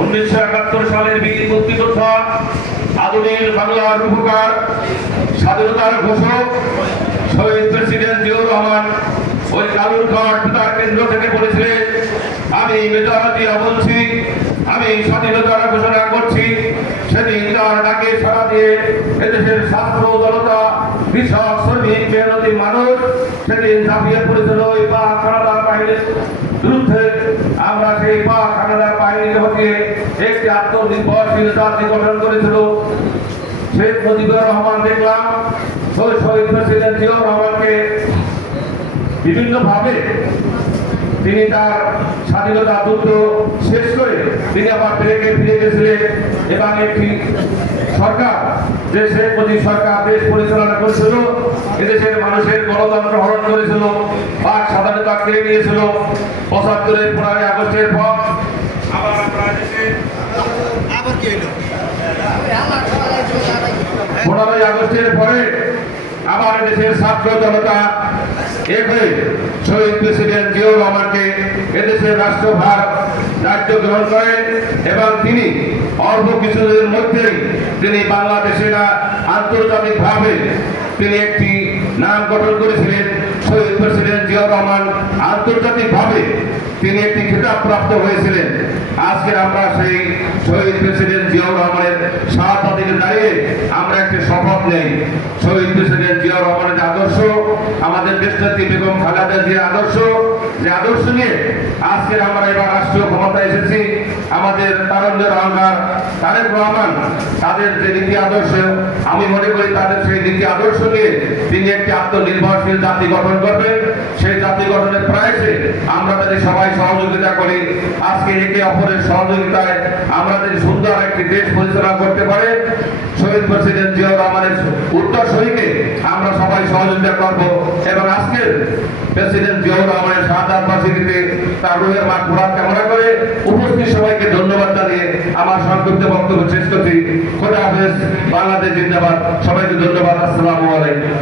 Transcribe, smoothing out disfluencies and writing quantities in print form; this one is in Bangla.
1971 সালের বীর মুক্তিযোদ্ধা, আধুনিক বাংলার রূপকার, স্বাধীনতার ঘোষক শহীদ প্রেসিডেন্ট জিয়াউর রহমান ওই কালুরঘাট তার কেন্দ্র থেকে বলেছিলেন, আমি মেজর জিয়া বলছি, আমি স্বাধীনতার ঘোষণা করছি। সেদিন তার ডাকে সাড়া দিয়ে এদেশের ছাত্র জনতা, কৃষক, শ্রমিক, মেহনতি মানুষ সেদিন ঝাঁপিয়ে পড়েছিল এই পাক হানাদার বাহিনীর বিরুদ্ধে। আমরা সেই পাক হানাদার বাহিনীর হয়ে একটি আত্মনির্ভরশীল জাতি গঠন করেছিল। শেখ মুজিবুর রহমান দেখলাম শহীদ প্রেসিডেন্ট জিয়াউর রহমানকে বিভিন্নভাবে তিনি তার স্বাধীনতা যুদ্ধ শেষ করে তিনি আবার ফিরে গেছিলেন এবং একটি সরকার, যে শেখ মুজিব সরকার দেশ পরিচালনা করেছিল, এদেশের মানুষের গণতন্ত্র হরণ করেছিল, পাক স্বাধীনতা কেড়ে নিয়েছিল। ৭৫-এর ১৫ই আগস্টের পর আবার আমরা দেশে ১৫ই আগস্টের পরে আবার দেশের ছাত্র জনতা এক হয়ে শহীদ প্রেসিডেন্ট জিয়াউর রহমানকে এদেশের রাষ্ট্রভার দায়িত্ব গ্রহণ করেন এবং তিনি অল্প কিছুদিনের মধ্যেই তিনি বাংলাদেশে না আন্তর্জাতিকভাবে তিনি একটি নাম গঠন করেছিলেন। শহীদ প্রেসিডেন্ট জিয়াউর রহমান আন্তর্জাতিকভাবে তিনি একটি খেতাব প্রাপ্ত হয়েছিলেন। আজকে আমরা সেই শহীদ প্রেসিডেন্ট জিয়াউর রহমানের শাহাদাত দিনে দাঁড়িয়ে আমরা একটি শপথ নেই। শহীদ প্রেসিডেন্ট জিয়াউর রহমানের যে আদর্শ, আমাদের দেশনেত্রী বেগম খালেদা জিয়ার আদর্শ, যে আদর্শ নিয়ে আজকে আমরা এবার রাষ্ট্রীয় ক্ষমতায় এসেছি, আমাদের তারুণ্যের অহংকার তারেক রহমান, তাদের যে নীতি আদর্শ, আমি মনে করি তাদের সেই নীতি আদর্শ নিয়ে তিনি একটি আত্মনির্ভরশীল জাতি গঠন করবেন। সেই জাতি গঠনের প্রয়াসে আমরা যদি সবাই সহযোগিতা করি, আজকে একে অপরের সহযোগিতায় আমরা যদি সুন্দর একটি দেশ পরিচালনা করতে পারে, শহীদ প্রেসিডেন্ট জিয়াউর রহমানের উত্তরসূরিকে আমরা সবাই সহযোগিতা করব এবং আজকের প্রেসিডেন্ট জিয়াউর রহমানের শাহাদাত বার্ষিকীতে তার রুহের মাগফিরাত কামনা করে উপস্থিত সবাইকে ধন্যবাদ জানিয়ে আমার সংক্ষিপ্ত বক্তব্য শেষ করছি। খোদা হাফেজ। বাংলাদেশ জিন্দাবাদ। সবাইকে ধন্যবাদ। আসসালামু আলাইকুম।